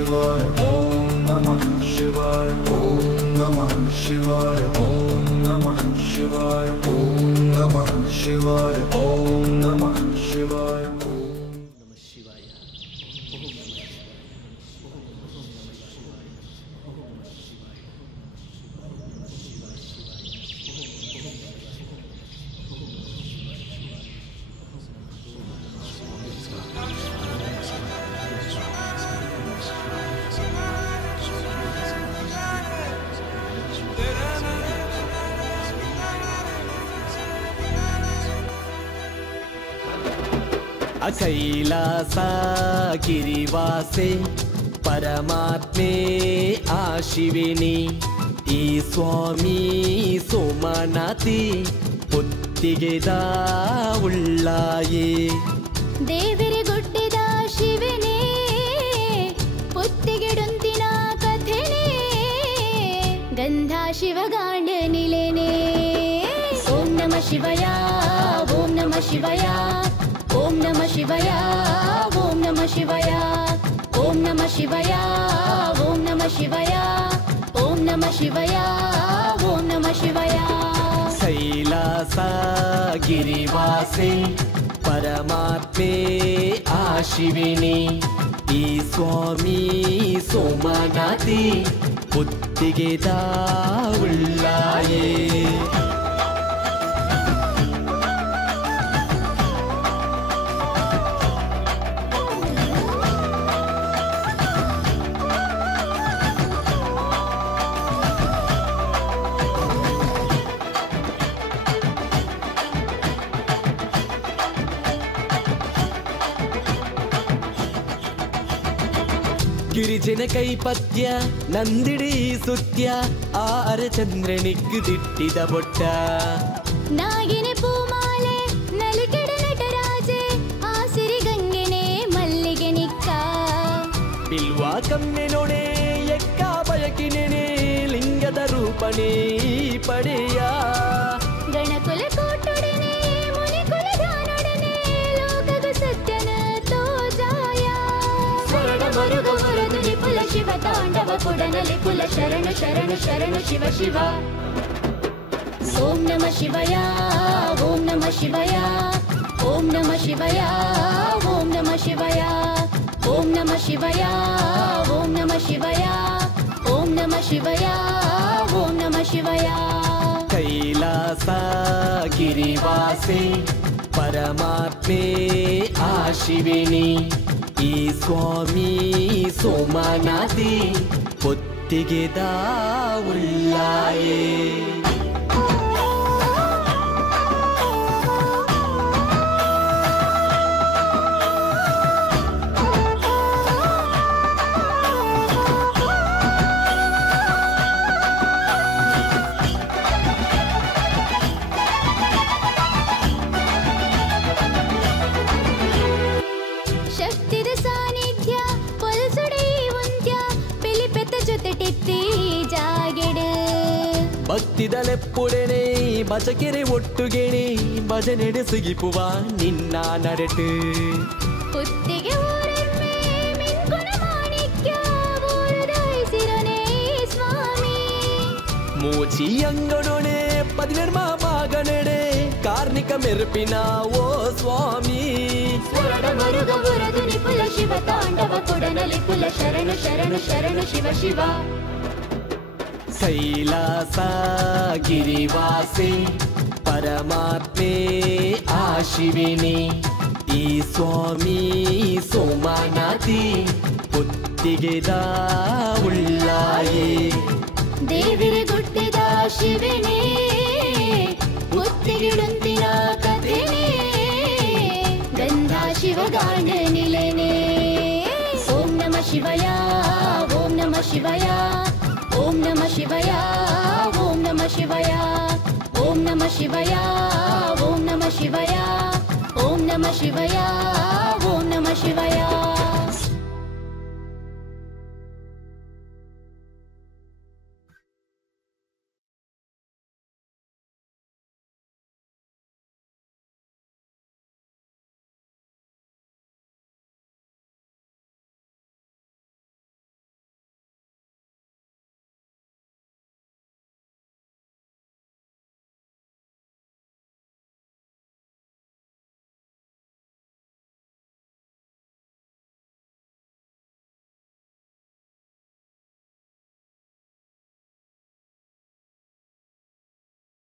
शिवाय ओम नमः शिवाय ओम नमः शिवाय ओम नमः शिवाय ओम नमः शिवाय ओम नमः शिवाय कैलास गिरिवासे परमात्मे आशिविनी ಈ ಸ್ವಾಮಿ ಸೋಮನಾಥಿ ಪುತ್ತಿಗೆದ ಉಳ್ಳಾಯೇ ದೇವಿರೆ ಗುಡ್ಡಿದ ಶಿವನೇ ಪುತ್ತಿಗೆಡುಂತಿನ ಕಥೆನೇ ಗಂಧ ಶಿವಗಾಂಡ ನಿಲೇನೆ ಓಂ ನಮ ಶಿವಯ ಓಂ ನಮ ಶಿವಯ ಓಂ ನಮ ಶಿವಯ ಓಂ ನಮ ಶಿವಯ ಓಂ ನಮ ಶಿವಯ ಓಂ ನಮ ಶಿವಯ ಓಂ ನಮ ಶಿವಯ ಓಂ ನಮ ಶಿವಯ ಕೈಲಾಸ ಗಿರಿವಾಸೆ ಪರಮಾತ್ಮೆ ಆಶಿವಿನಿ ಈ ಸ್ವಾಮಿ ಸೋಮನಾಥಿ ಪುತ್ತಿಗೆದ ಉಳ್ಳಾಯೇ ಗಿರಿಜನ ಕೈಪತ್ಯ ನಂದಿಡಿ ಸುತ್ಯ ಆರ ಚಂದ್ರನಿಗ್ ದಿಟ್ಟಿದ ಬೊಟ್ಟ ನಾಗಿನೆ ಪೂಮಾಲೆ ನಲಿಕೆಡೆ ನಟರಾಜೆ ಆಸಿರಿ ಗಂಗೆನೆ ಮಲ್ಲಿಗೆ ನಿಕ್ಕ ಬಿಲ್ವ ಕಮ್ಮೆ ನೊಡೆ ಎಕ್ಕ ಬಯಕಿನೆನೆ ಲಿಂಗದ ರೂಪನೇ ಪಡೆಯ ಗಣಕುಲ ಕೋಟೊಡನೆ ಮುನಿಕುಲ ದಾನೊಡನೆ ಲೋಕಗು ಸತ್ಯನ ತೋಜಾಯ ಸ್ವರ್ಣ ಮರುಗ ವರದು ನಿಪುಲ ಶಿವ ತಾಂಡವ ಕೊಡನಲಿ ಕುಲ ಶರಣು ಶರಣು ಶರಣು ಶಿವ ಶಿವ ಓಂ ನಮ ಶಿವಯ ಓಂ ನಮ ಶಿವಯ ಓಂ ನಮ ಶಿವಯ ಓಂ ನಮ ಶಿವಯ ಓಂ ನಮ ಶಿವಯ ಓಂ ನಮ ಶಿವಯ ಓಂ ನಮ ಶಿವಯ ಓಂ ನಮ ಶಿವಯ ಕೈಲಾಸ ಗಿರಿವಾಸೆ ಪರಮಾತ್ಮೆ ಆಶಿವಿನಿ ಈ ಸ್ವಾಮಿ ಸೋಮನಾಥಿ ಪುತ್ತಿಗೆದ ಉಳ್ಳಾಯೇ ಭಕ್ತಿದಲೆಪ್ಪುಡೆನೆ ಬಚಕೆರೆ ಒಟ್ಟುಗೆಣೆ ಭಜನೆಡೆ ಸಿಗಿಪುವ ನಿನ್ನ ನಡಟು ಪುತ್ತಿಗೆ ಊರೆಮ್ಮೆ ಮಿಂಕುನ ಮಾಣಿಕ್ಯ ಊರದಾಯಿಸಿರನೇ ಸ್ವಾಮಿ ಮೂಚಿ ಅಂಗನೊಡೆ ಪದಿನೆರ್ಮ ಮಗನೆಡೆ ಕಾರ್ಣಿಕ ಮೆರುಪಿನ ಓ ಸ್ವಾಮಿ ಸ್ವರ್ಣ ಮರುಗ ವರದು ನಿಪುಲ ಶಿವ ತಾಂಡವ ಕೊಡನಲಿ ಕುಲ ಶರಣು ಶರಣು ಶರಣು ಶಿವ ಶಿವ ಕೈಲಾಸ ಗಿರಿವಾಸೆ ಪರಮಾತ್ಮೆ ಆಶಿವಿನಿ ಈ ಸ್ವಾಮಿ ಸೋಮನಾಥಿ ಪುತ್ತಿಗೆದ ಉಳ್ಳಾಯೇ ದೇವಿರೆ ಗುಡ್ಡಿದ ಶಿವನೇ ಪುತ್ತಿಗಿಡುಂತಿನ ಕಥೆನೇ ಗಂಧ ಶಿವಗಾಂಡ ನಿಲೇನೆ ಓಂ ನಮ ಶಿವಯ ಓಂ ನಮ ಶಿವಯ ಓಂ ನಮ ಶಿವಯ